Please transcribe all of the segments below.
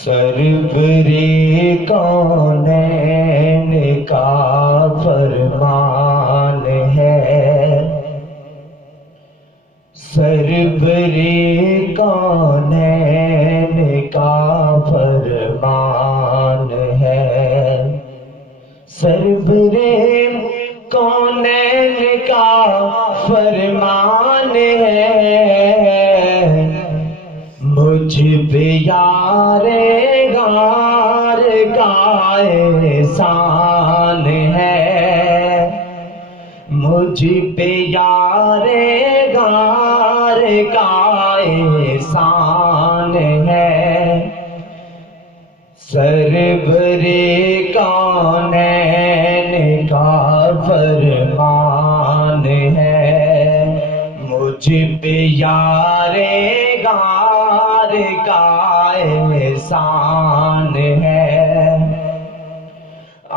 سرور کونین کا فرمان ہے، سرور کونین کا فرمان ہے، سرور کونین کا فرمان ہے، مجھ پہ یار غار کا احسان ہے، مجھ پہ یار غار کا احسان ہے، سرور کونین کا فرمان ہے، مجھ پہ یار غار کا احسان ہے۔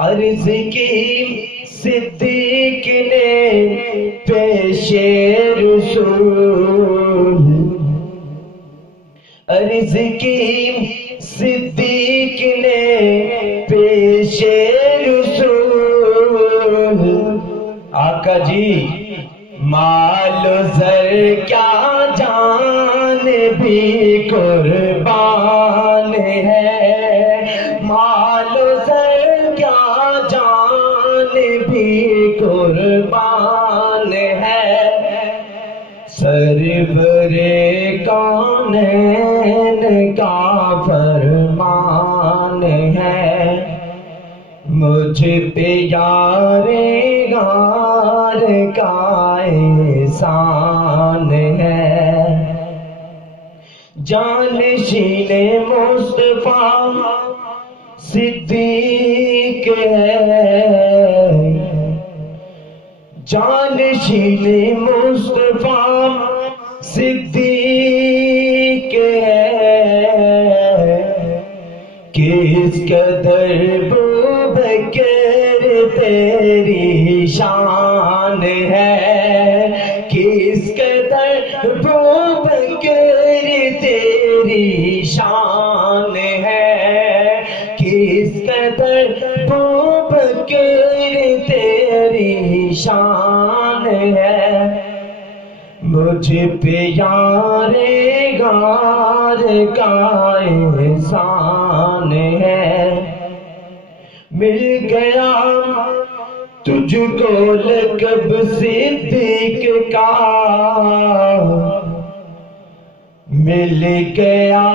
عرض کی صدیق نے پیش رسول، عرض کی صدیق نے پیش رسول، آقا جی مال و زر کیا جان بھی قربان ہے، مال و زر کیا جان بھی قربان ہے، سرور کونین کا فرمان ہے، مجھ پہ یار غار کا احسان ہے، جانشین مصطفیٰ صدیق ہے، جانشین مصطفیٰ صدیق ہے، کس قدر بکر تیری شان ہے، کس قدر بکر تیری شان ہے، کس قدر بکر تیری شان ہے، مجھ پہ یار غار کا احسان ہے، مل گیا تجھ کو لقب صدیق کا، مل گیا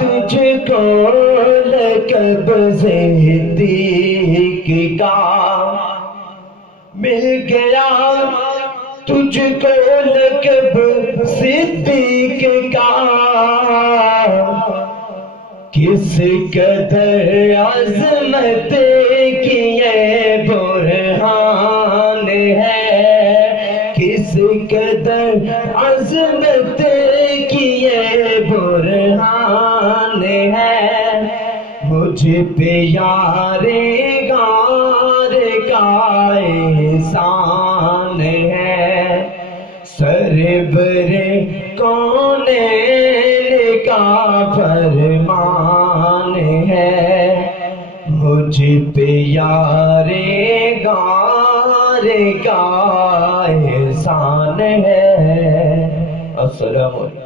تجھ کو لقب صدیق کا، مل گیا تجھ کو لقب صدیق کا، کس قدر عظمت کی یہ برہان ہے، کس قدر عظمت کی یہ برہان ہے، مجھ پہ یار غار کا احسان ہے، سرور کونین کا فرمان ہے، مجھ پہ یار غار کا احسان ہے۔ السلام علیکم۔